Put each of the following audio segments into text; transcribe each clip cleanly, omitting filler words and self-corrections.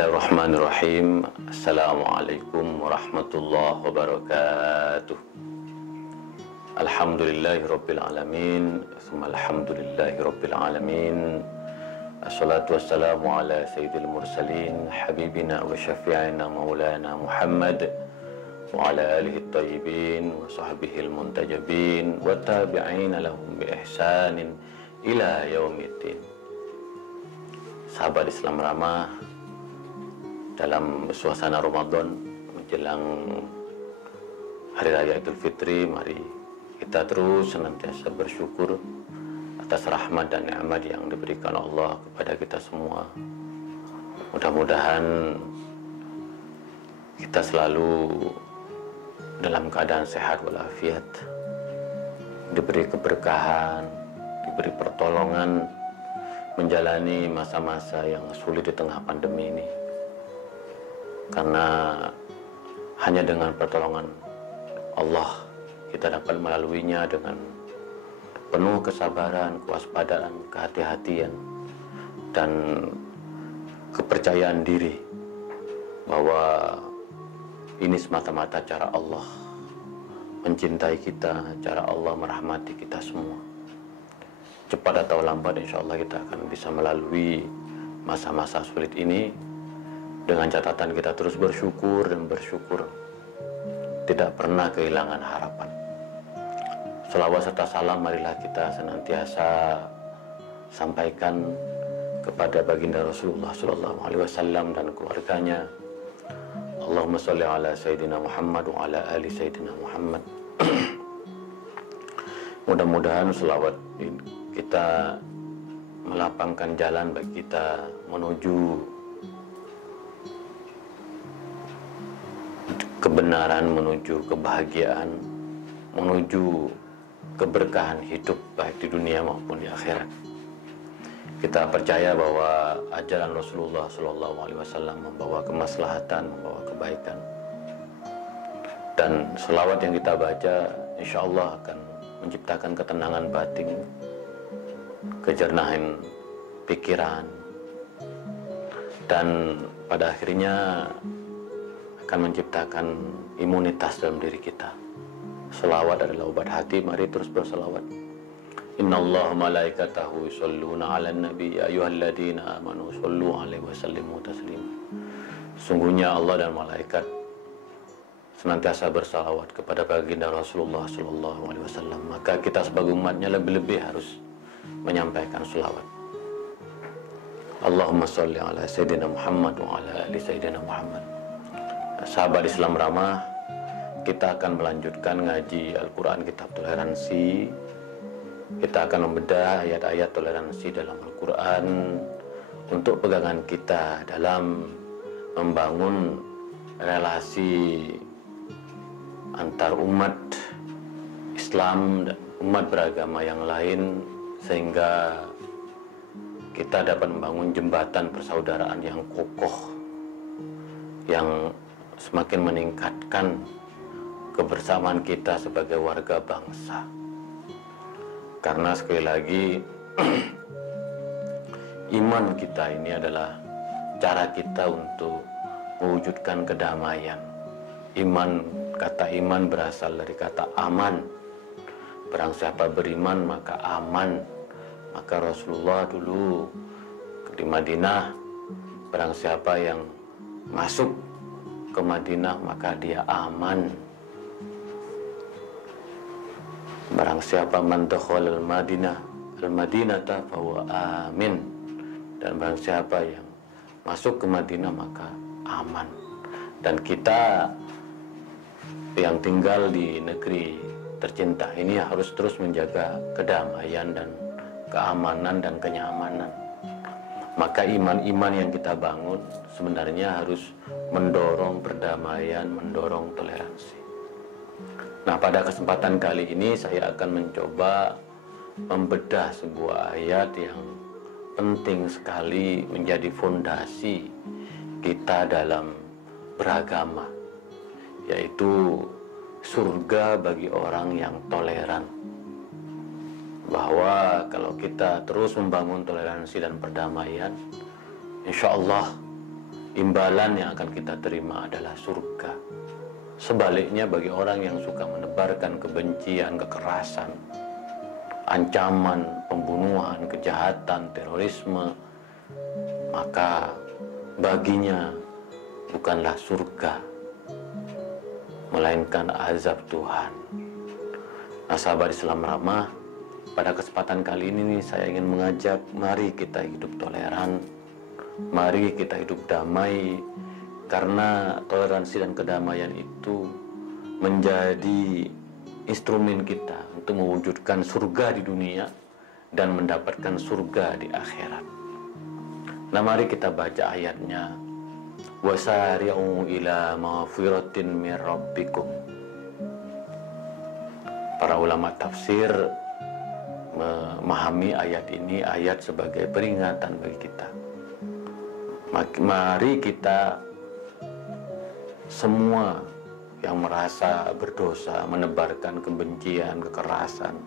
Bismillahirrahmanirrahim. Assalamualaikum warahmatullahi wabarakatuh. Alhamdulillahirabbil alamin, tsumma alhamdulillahirabbil alamin. Assalatu wassalamu ala sayyidil mursalin habibina wa syafi'ina maulana Muhammad wa ala alihi at-tayyibin wa sahbihil muntajabin wa tabi'ina lahum bi ihsanin ila yaumiddin. Sahabat Islam ramah, dalam suasana Ramadan menjelang Hari Raya Idul Fitri, mari kita terus senantiasa bersyukur atas rahmat dan nikmat yang diberikan Allah kepada kita semua. Mudah-mudahan kita selalu dalam keadaan sehat walafiat, diberi keberkahan, diberi pertolongan menjalani masa-masa yang sulit di tengah pandemi ini. Karena hanya dengan pertolongan Allah kita dapat melaluinya dengan penuh kesabaran, kewaspadaan, kehati-hatian, dan kepercayaan diri bahwa ini semata-mata cara Allah mencintai kita, cara Allah merahmati kita semua. Cepat atau lambat insya Allah kita akan bisa melalui masa-masa sulit ini, dengan catatan kita terus bersyukur dan bersyukur, tidak pernah kehilangan harapan. Selawat serta salam marilah kita senantiasa sampaikan kepada baginda Rasulullah SAW dan keluarganya. Allahumma sholli ala Sayyidina Muhammad wa ala ali Sayyidina Muhammad. Mudah-mudahan selawat kita melapangkan jalan bagi kita menuju kebenaran, menuju kebahagiaan, menuju keberkahan hidup baik di dunia maupun di akhirat. Kita percaya bahwa ajaran Rasulullah SAW membawa kemaslahatan, membawa kebaikan. Dan selawat yang kita baca insya Allah akan menciptakan ketenangan batin, kejernihan pikiran, dan pada akhirnya akan menciptakan imunitas dalam diri kita. Selawat adalah obat hati, mari terus berselawat. Innallaha malaikatahu yusholluna 'alan nabi ya ayyuhalladzina amanu shollu 'alaihi wa sallimu taslima. Sungguhnya Allah dan malaikat senantiasa bersalawat kepada baginda Rasulullah sallallahu alaihi wasallam, maka kita sebagai umatnya lebih-lebih harus menyampaikan selawat. Allahumma sholli ala sayyidina Muhammad wa ala ali sayyidina Muhammad. Sahabat Islam ramah, kita akan melanjutkan ngaji Al-Quran Kitab Toleransi. Kita akan membedah ayat-ayat toleransi dalam Al-Quran untuk pegangan kita dalam membangun relasi antar umat Islam dan umat beragama yang lain, sehingga kita dapat membangun jembatan persaudaraan yang kokoh, yang semakin meningkatkan kebersamaan kita sebagai warga bangsa. Karena sekali lagi iman kita ini adalah cara kita untuk mewujudkan kedamaian. Kata iman berasal dari kata aman. Barang siapa beriman maka aman. Maka Rasulullah dulu di Madinah, barang siapa yang masuk ke Madinah maka dia aman. Barang siapa man dakhala al-Madinata fahuwa amin. Dan barang siapa yang masuk ke Madinah maka aman. Dan kita yang tinggal di negeri tercinta ini harus terus menjaga kedamaian dan keamanan dan kenyamanan. Maka iman-iman yang kita bangun sebenarnya harus mendorong perdamaian, mendorong toleransi. Nah, pada kesempatan kali ini saya akan mencoba membedah sebuah ayat yang penting sekali menjadi fondasi kita dalam beragama, yaitu surga bagi orang yang toleran. Bahwa kalau kita terus membangun toleransi dan perdamaian, insya Allah imbalan yang akan kita terima adalah surga. Sebaliknya bagi orang yang suka menebarkan kebencian, kekerasan, ancaman, pembunuhan, kejahatan, terorisme, maka baginya bukanlah surga, melainkan azab Tuhan. Nah, sahabat Islam ramah, pada kesempatan kali ini saya ingin mengajak, mari kita hidup toleran, mari kita hidup damai, karena toleransi dan kedamaian itu menjadi instrumen kita untuk mewujudkan surga di dunia dan mendapatkan surga di akhirat. Nah, mari kita baca ayatnya. Wasari'u ila maghfiratin min rabbikum. Para ulama tafsir memahami ayat ini, ayat sebagai peringatan bagi kita. Mari kita semua yang merasa berdosa, menebarkan kebencian, kekerasan,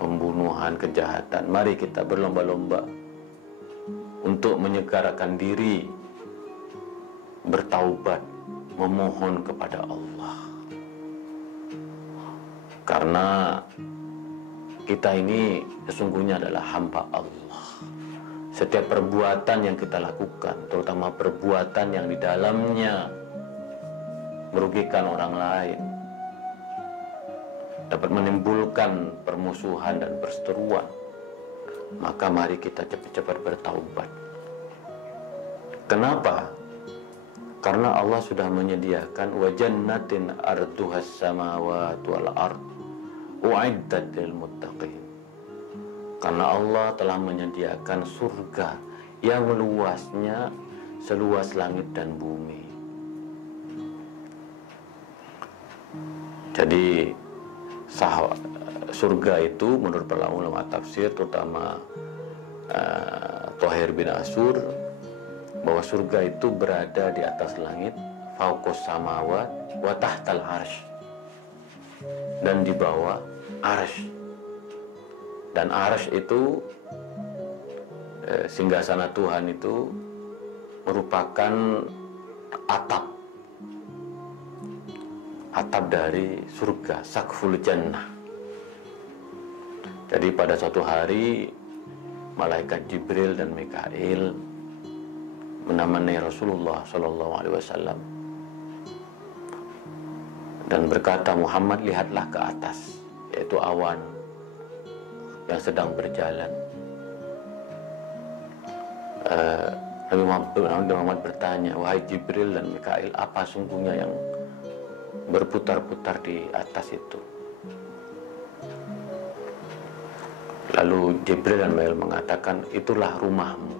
pembunuhan, kejahatan, mari kita berlomba-lomba untuk menyegarakan diri, bertaubat, memohon kepada Allah. Karena kita ini sesungguhnya adalah hamba Allah. Setiap perbuatan yang kita lakukan, terutama perbuatan yang di dalamnya merugikan orang lain, dapat menimbulkan permusuhan dan perseteruan, maka mari kita cepat-cepat bertaubat. Kenapa? Karena Allah sudah menyediakan wa jannatin arduhas samawati wal ard u'iddat lil muttaqin. Karena Allah telah menyediakan surga yang luasnya seluas langit dan bumi. Jadi surga itu menurut para ulama tafsir, terutama Thohir bin Ashur, bahwa surga itu berada di atas langit, fauqus samawat wa tahtal arsy, dan di bawah arsy. Dan arsy itu singgasana Tuhan itu merupakan atap dari surga, sakful jannah. Jadi pada suatu hari malaikat Jibril dan Mikail menemani Rasulullah SAW dan berkata, Muhammad, lihatlah ke atas, yaitu awan yang sedang berjalan. Nabi Muhammad bertanya, wahai Jibril dan Mikail, apa sungguhnya yang berputar-putar di atas itu? Lalu Jibril dan Mikail mengatakan, itulah rumahmu,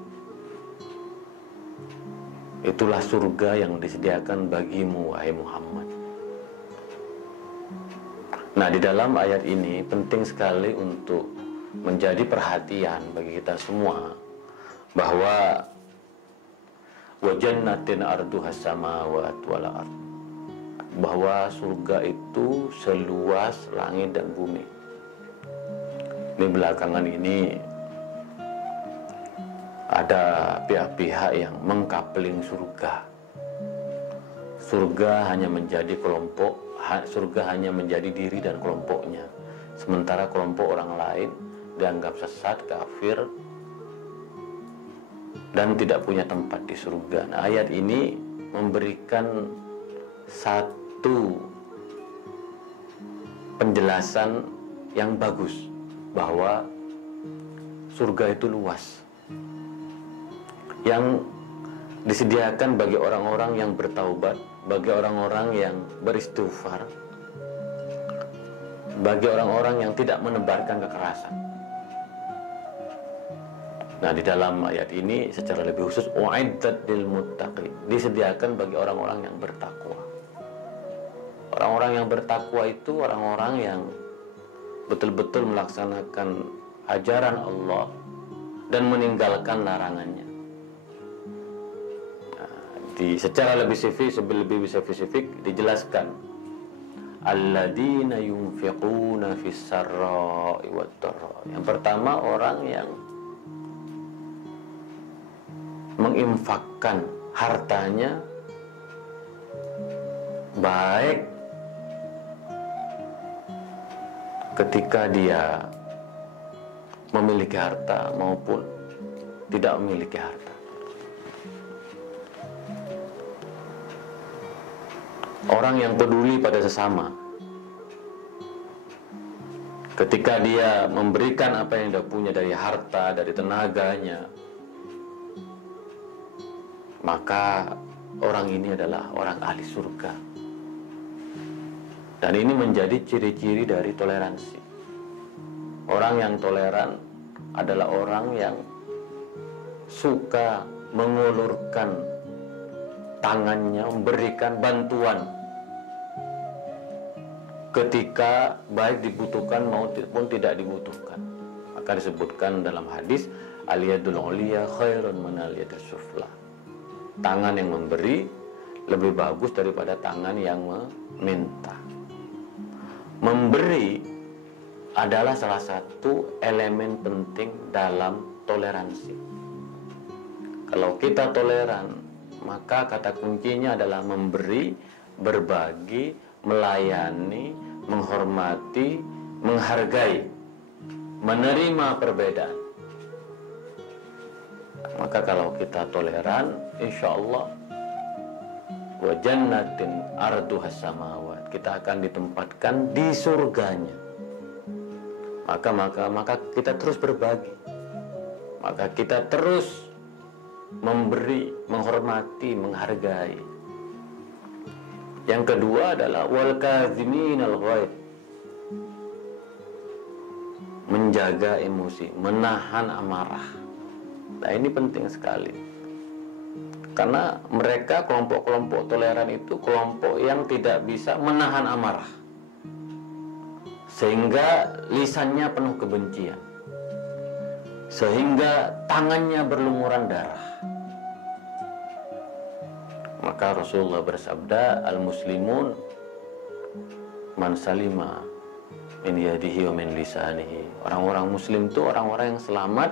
itulah surga yang disediakan bagimu, wahai Muhammad. Nah, di dalam ayat ini penting sekali untuk menjadi perhatian bagi kita semua, bahwa wa jannatin arduhas samawati wal ard, bahwa surga itu seluas langit dan bumi. Ini belakangan ini ada pihak-pihak yang mengkapling surga. Surga hanya menjadi kelompok, surga hanya menjadi diri dan kelompoknya, sementara kelompok orang lain dianggap sesat, kafir, dan tidak punya tempat di surga. Nah, ayat ini memberikan satu penjelasan yang bagus bahwa surga itu luas, yang disediakan bagi orang-orang yang bertaubat, bagi orang-orang yang beristighfar, bagi orang-orang yang tidak menebarkan kekerasan. Nah, di dalam ayat ini secara lebih khusus u'iddat lil muttaqin, disediakan bagi orang-orang yang bertakwa. Orang-orang yang bertakwa itu orang-orang yang betul-betul melaksanakan ajaran Allah dan meninggalkan larangannya. Secara lebih spesifik dijelaskan, alladzina yunfiquna fis sarra'i wad dharra. Yang pertama, orang yang menginfakkan hartanya baik ketika dia memiliki harta maupun tidak memiliki harta. Orang yang peduli pada sesama, ketika dia memberikan apa yang dia punya dari harta, dari tenaganya, maka orang ini adalah orang ahli surga. Dan ini menjadi ciri-ciri dari toleransi. Orang yang toleran adalah orang yang suka mengulurkan tangannya, memberikan bantuan ketika baik dibutuhkan maupun tidak dibutuhkan. Maka disebutkan dalam hadis, al-yadul uliya khairun min al-yadis sufla. Tangan yang memberi lebih bagus daripada tangan yang meminta. Memberi adalah salah satu elemen penting dalam toleransi. Kalau kita toleran, maka kata kuncinya adalah memberi, berbagi, melayani, menghormati, menghargai, menerima perbedaan. Maka kalau kita toleran, insya Allah wa jannatin arduhas samawat, kita akan ditempatkan di surganya. Maka kita terus berbagi, maka kita terus memberi, menghormati, menghargai. Yang kedua adalah wal kaziminal ghaid, menjaga emosi, menahan amarah. Nah, ini penting sekali. Karena mereka kelompok-kelompok toleran itu kelompok yang tidak bisa menahan amarah, sehingga lisannya penuh kebencian, sehingga tangannya berlumuran darah. Maka Rasulullah bersabda, al-muslimun man salima min yadihi wa min lisanihi. Orang-orang muslim itu orang-orang yang selamat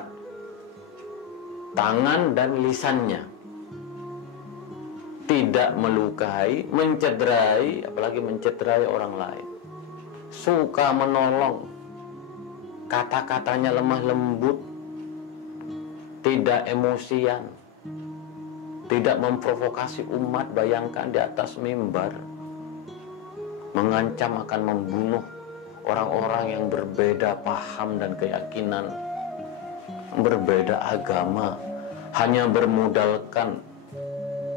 tangan dan lisannya, tidak melukai, mencederai, apalagi mencederai orang lain, suka menolong, kata-katanya lemah lembut, tidak emosian, tidak memprovokasi umat. Bayangkan di atas mimbar mengancam akan membunuh orang-orang yang berbeda paham dan keyakinan, berbeda agama, hanya bermodalkan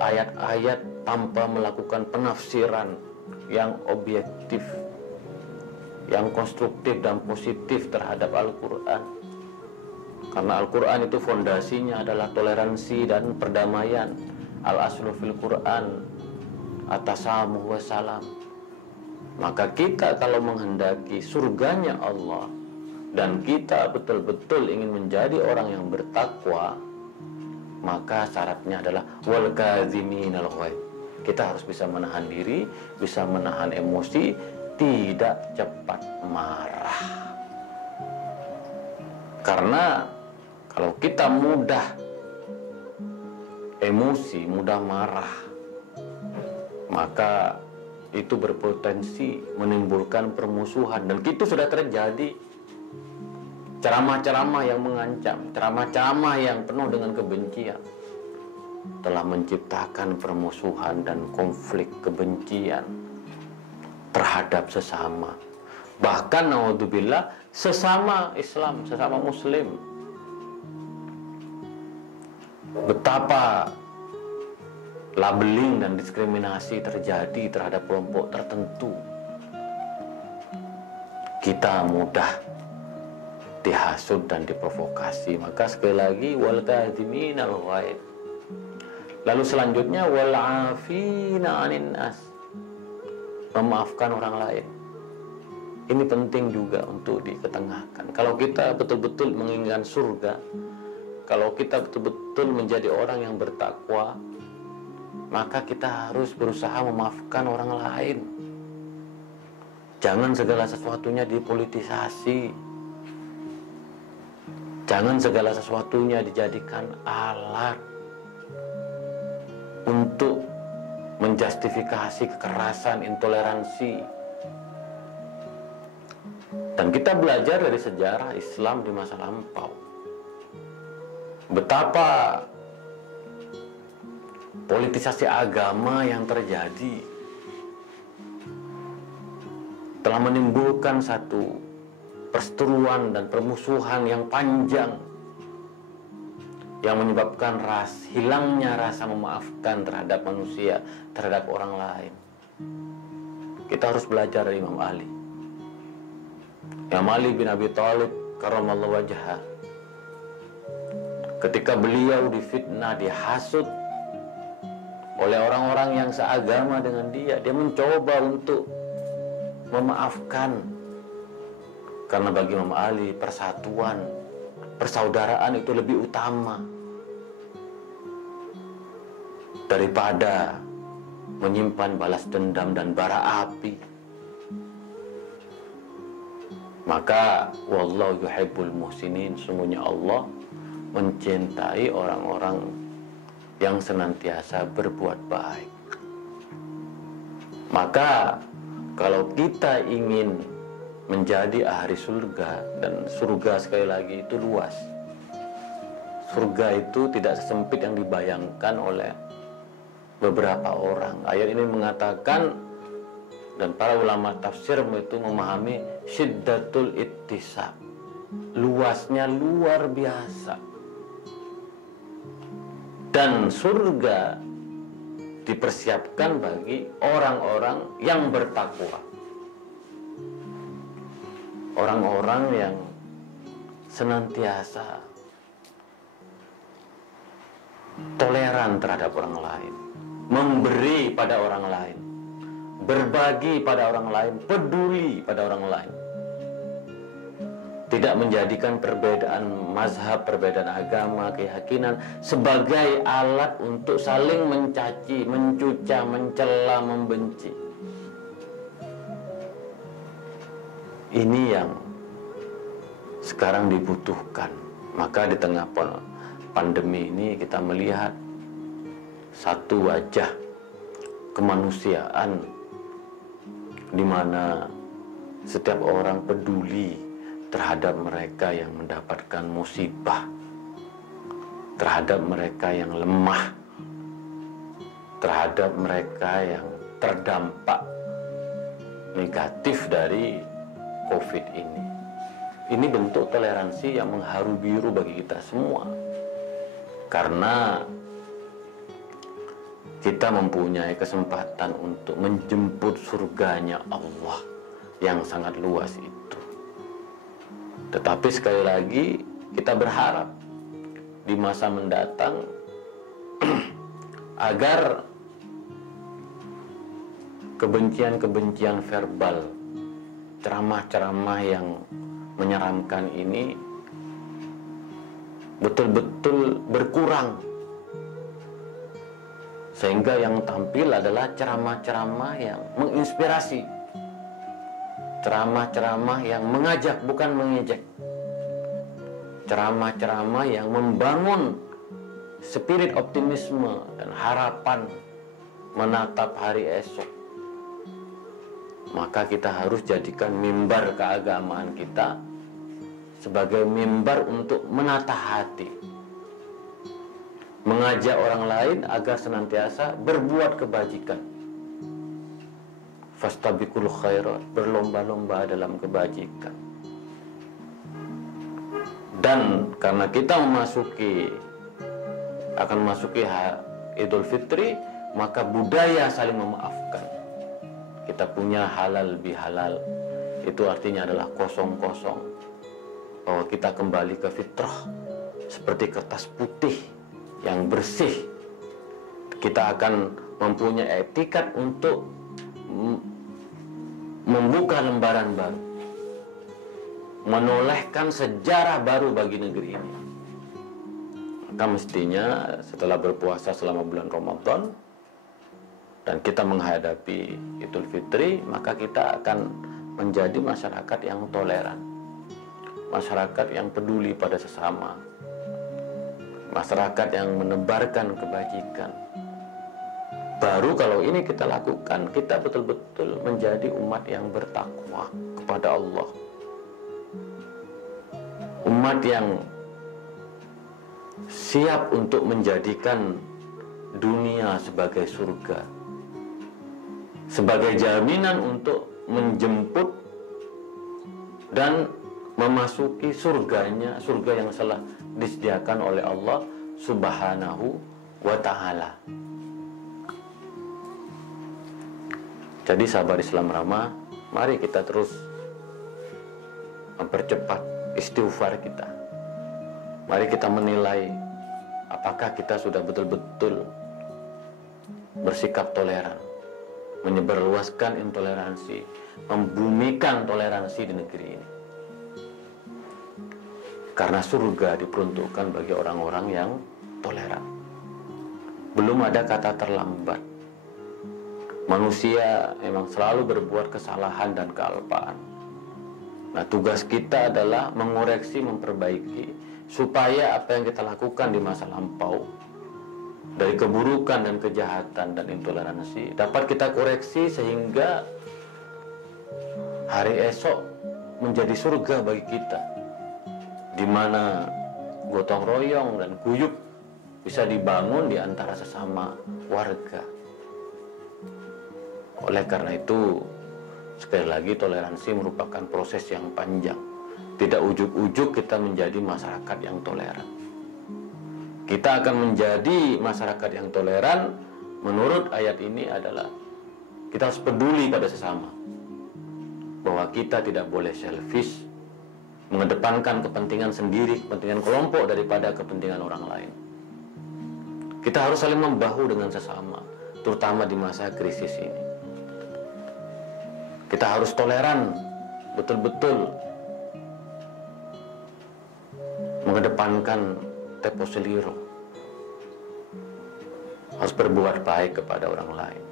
ayat-ayat tanpa melakukan penafsiran yang objektif, yang konstruktif dan positif terhadap Al-Quran. Karena Al-Quran itu fondasinya adalah toleransi dan perdamaian. Al-aslu fil Quran at-tasamuh wa salam. Maka kita kalau menghendaki surganya Allah dan kita betul-betul ingin menjadi orang yang bertakwa, maka syaratnya adalah wal kaziminal ghaid. Kita harus bisa menahan diri, bisa menahan emosi, tidak cepat marah. Karena kalau kita mudah emosi, mudah marah, maka itu berpotensi menimbulkan permusuhan. Dan itu sudah terjadi. Ceramah-ceramah yang mengancam, ceramah-ceramah yang penuh dengan kebencian telah menciptakan permusuhan dan konflik kebencian terhadap sesama. Bahkan naudzubillah sesama Islam, sesama Muslim. Betapa labeling dan diskriminasi terjadi terhadap kelompok tertentu. Kita mudah dihasut dan diprovokasi. Maka sekali lagi wal kadziminal ghaid. Lalu selanjutnya wal afina 'anin nas, memaafkan orang lain. Ini penting juga untuk diketengahkan. Kalau kita betul-betul menginginkan surga, kalau kita betul-betul menjadi orang yang bertakwa, maka kita harus berusaha memaafkan orang lain. Jangan segala sesuatunya dipolitisasi. Jangan segala sesuatunya dijadikan alat untuk menjustifikasi kekerasan, intoleransi. Dan kita belajar dari sejarah Islam di masa lampau, betapa politisasi agama yang terjadi telah menimbulkan satu perseteruan dan permusuhan yang panjang, yang menyebabkan hilangnya rasa memaafkan terhadap manusia, terhadap orang lain. Kita harus belajar dari Imam Ali. Imam Ali bin Abi Thalib karramallahu wajhah, ketika beliau difitnah, dihasut oleh orang-orang yang seagama dengan dia mencoba untuk memaafkan. Karena bagi Imam Ali persatuan, persaudaraan itu lebih utama daripada menyimpan balas dendam dan bara api. Maka wallahu yuhibbul muhsinin, sungguhnya Allah mencintai orang-orang yang senantiasa berbuat baik. Maka kalau kita ingin menjadi ahli surga, dan surga sekali lagi itu luas. Surga itu tidak sesempit yang dibayangkan oleh beberapa orang. Ayat ini mengatakan, dan para ulama tafsir itu memahami syiddatul ittisab, luasnya luar biasa. Dan surga dipersiapkan bagi orang-orang yang bertakwa, orang-orang yang senantiasa toleran terhadap orang lain, memberi pada orang lain, berbagi pada orang lain, peduli pada orang lain, tidak menjadikan perbedaan mazhab, perbedaan agama, keyakinan sebagai alat untuk saling mencaci, mencuca, mencela, membenci. Ini yang sekarang dibutuhkan. Maka di tengah pandemi ini kita melihat satu wajah kemanusiaan di mana setiap orang peduli terhadap mereka yang mendapatkan musibah, terhadap mereka yang lemah, terhadap mereka yang terdampak negatif dari COVID ini. Ini bentuk toleransi yang mengharu biru bagi kita semua, karena kita mempunyai kesempatan untuk menjemput surganya Allah yang sangat luas itu. Tetapi sekali lagi kita berharap di masa mendatang agar kebencian-kebencian verbal, ceramah-ceramah yang menyeramkan ini betul-betul berkurang, sehingga yang tampil adalah ceramah-ceramah yang menginspirasi, ceramah-ceramah yang mengajak bukan mengejek, ceramah-ceramah yang membangun spirit optimisme dan harapan menatap hari esok. Maka kita harus jadikan mimbar keagamaan kita sebagai mimbar untuk menata hati, mengajak orang lain agar senantiasa berbuat kebajikan. Fastabiqul khairat, berlomba-lomba dalam kebajikan. Dan karena kita akan memasuki Idul Fitri, maka budaya saling memaafkan. Kita punya halal bihalal, itu artinya adalah kosong-kosong, bahwa kita kembali ke fitrah seperti kertas putih yang bersih. Kita akan mempunyai etikat untuk membuka lembaran baru, menolehkan sejarah baru bagi negeri ini. Maka mestinya setelah berpuasa selama bulan Ramadan dan kita menghadapi Idul Fitri, maka kita akan menjadi masyarakat yang toleran, masyarakat yang peduli pada sesama, masyarakat yang menebarkan kebajikan, Baru kalau ini kita lakukan, kita betul-betul menjadi umat yang bertakwa kepada Allah. Umat yang siap untuk menjadikan dunia sebagai surga, sebagai jaminan untuk menjemput dan memasuki surganya, surga yang telah disediakan oleh Allah Subhanahu wa ta'ala. Jadi sahabat Islam Ramah, mari kita terus mempercepat istighfar kita. Mari kita menilai apakah kita sudah betul-betul bersikap toleran, menyebarluaskan intoleransi, membumikan toleransi di negeri ini. Karena surga diperuntukkan bagi orang-orang yang toleran. Belum ada kata terlambat. Manusia memang selalu berbuat kesalahan dan kealpaan. Nah, tugas kita adalah mengoreksi, memperbaiki, supaya apa yang kita lakukan di masa lampau dari keburukan dan kejahatan dan intoleransi dapat kita koreksi sehingga hari esok menjadi surga bagi kita, di mana gotong royong dan guyup bisa dibangun di antara sesama warga. Oleh karena itu, sekali lagi toleransi merupakan proses yang panjang. Tidak ujuk-ujuk kita menjadi masyarakat yang toleran. Kita akan menjadi masyarakat yang toleran menurut ayat ini adalah kita harus peduli pada sesama. Bahwa kita tidak boleh selfish, mengedepankan kepentingan sendiri, kepentingan kelompok daripada kepentingan orang lain. Kita harus saling membahu dengan sesama, terutama di masa krisis ini. Kita harus toleran, betul-betul mengedepankan tempo seliro. Harus berbuat baik kepada orang lain.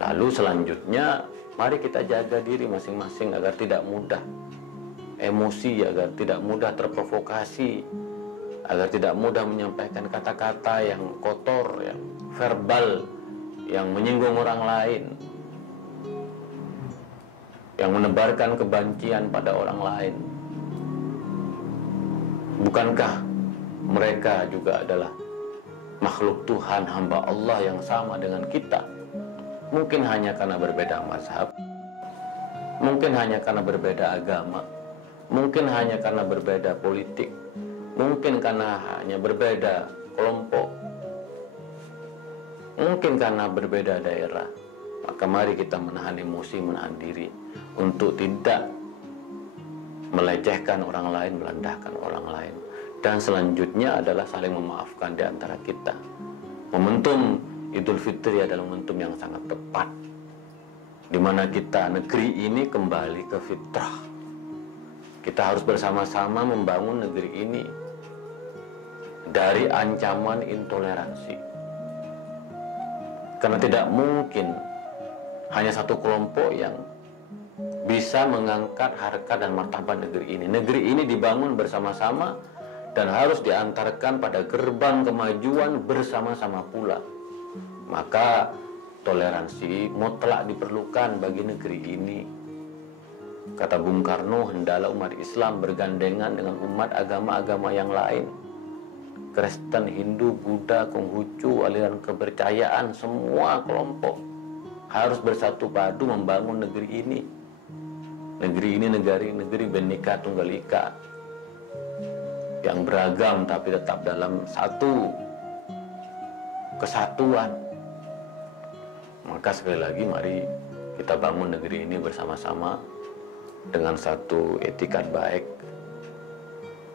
Lalu selanjutnya, mari kita jaga diri masing-masing agar tidak mudah emosi, agar tidak mudah terprovokasi, agar tidak mudah menyampaikan kata-kata yang kotor, yang verbal, yang menyinggung orang lain, yang menebarkan kebencian pada orang lain. Bukankah mereka juga adalah makhluk Tuhan, hamba Allah yang sama dengan kita? Mungkin hanya karena berbeda mazhab, mungkin hanya karena berbeda agama, mungkin hanya karena berbeda politik, mungkin karena hanya berbeda kelompok, mungkin karena berbeda daerah. Maka mari kita menahan emosi, menahan diri untuk tidak melecehkan orang lain, merendahkan orang lain. Dan selanjutnya adalah saling memaafkan di antara kita. Momentum Idul Fitri adalah momentum yang sangat tepat, di mana kita, negeri ini kembali ke fitrah. Kita harus bersama-sama membangun negeri ini dari ancaman intoleransi. Karena tidak mungkin hanya satu kelompok yang bisa mengangkat harkat dan martabat negeri ini. Negeri ini dibangun bersama-sama dan harus diantarkan pada gerbang kemajuan bersama-sama pula. Maka toleransi mutlak diperlukan bagi negeri ini. Kata Bung Karno, hendaklah umat Islam bergandengan dengan umat agama-agama yang lain. Kristen, Hindu, Buddha, Konghucu, aliran kepercayaan, semua kelompok harus bersatu padu membangun negeri ini. Negeri ini negeri Bhinneka Tunggal Ika, yang beragam tapi tetap dalam satu kesatuan. Maka sekali lagi mari kita bangun negeri ini bersama-sama dengan satu etikat baik,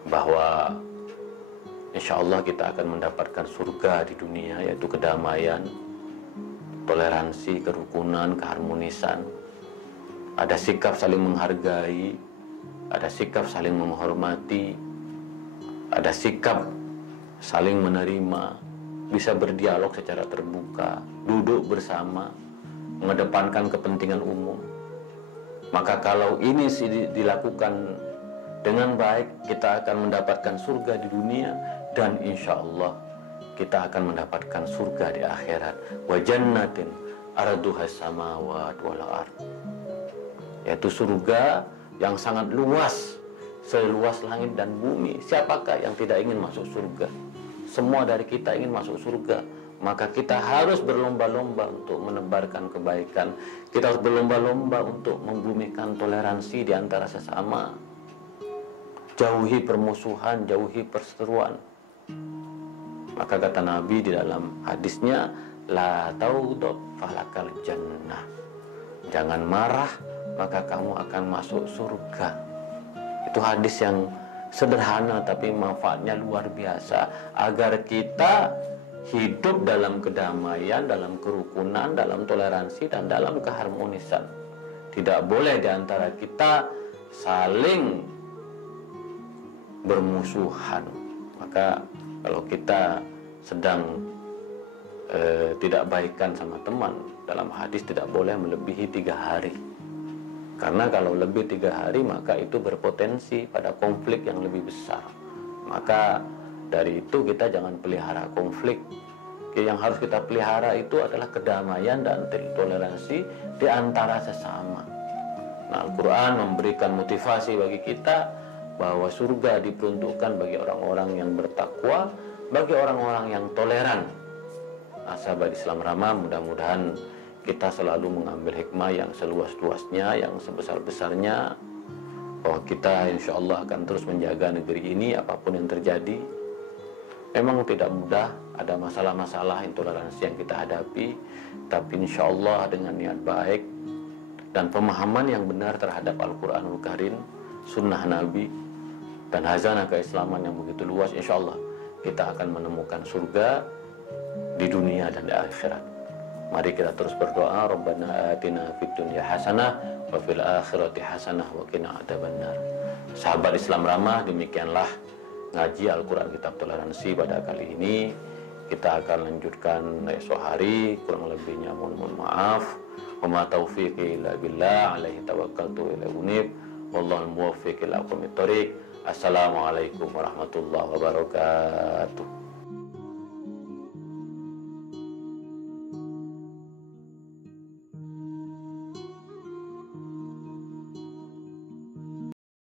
bahwa insya Allah kita akan mendapatkan surga di dunia, yaitu kedamaian, toleransi, kerukunan, keharmonisan. Ada sikap saling menghargai, ada sikap saling menghormati, ada sikap saling menerima, bisa berdialog secara terbuka, duduk bersama, mengedepankan kepentingan umum. Maka kalau ini dilakukan dengan baik, kita akan mendapatkan surga di dunia, dan insya Allah kita akan mendapatkan surga di akhirat. Wa jannatin arduha samawat wal ard, yaitu surga yang sangat luas, seluas langit dan bumi. Siapakah yang tidak ingin masuk surga? Semua dari kita ingin masuk surga. Maka kita harus berlomba-lomba untuk menebarkan kebaikan. Kita harus berlomba-lomba untuk membumikan toleransi di antara sesama. Jauhi permusuhan, jauhi perseteruan. Maka kata Nabi di dalam hadisnya, la taudab falakal jannah. Jangan marah, maka kamu akan masuk surga. Itu hadis yang sederhana tapi manfaatnya luar biasa, agar kita hidup dalam kedamaian, dalam kerukunan, dalam toleransi, dan dalam keharmonisan. Tidak boleh di antara kita saling bermusuhan. Maka kalau kita sedang tidak baikan sama teman, dalam hadis tidak boleh melebihi 3 hari. Karena kalau lebih 3 hari, maka itu berpotensi pada konflik yang lebih besar. Maka dari itu kita jangan pelihara konflik. Yang harus kita pelihara itu adalah kedamaian dan toleransi di antara sesama. Nah, Al-Quran memberikan motivasi bagi kita bahwa surga diperuntukkan bagi orang-orang yang bertakwa, bagi orang-orang yang toleran. Nah, sahabat Islam Rama, mudah-mudahan kita selalu mengambil hikmah yang seluas-luasnya, yang sebesar-besarnya, bahwa kita insya Allah akan terus menjaga negeri ini apapun yang terjadi. Memang tidak mudah, ada masalah-masalah intoleransi yang kita hadapi, tapi insya Allah dengan niat baik dan pemahaman yang benar terhadap Al-Quranul Karim, sunnah Nabi, dan hazanah keislaman yang begitu luas, insya Allah kita akan menemukan surga di dunia dan di akhirat. Mari kita terus berdoa, Rabbana atina fid dunya hasanah wa fil akhirati hasanah wa qina adzabannar. Sahabat Islam Ramah, demikianlah ngaji Al-Quran Kitab Toleransi pada kali ini. Kita akan lanjutkan esok hari, kurang lebihnya mohon maaf. Wa ma taufiqi illa billah, alaihi tawakkaltu wa ilaihi unib. Wallahul muwaffiq ila aqwamit thoriq. Assalamualaikum warahmatullahi wabarakatuh.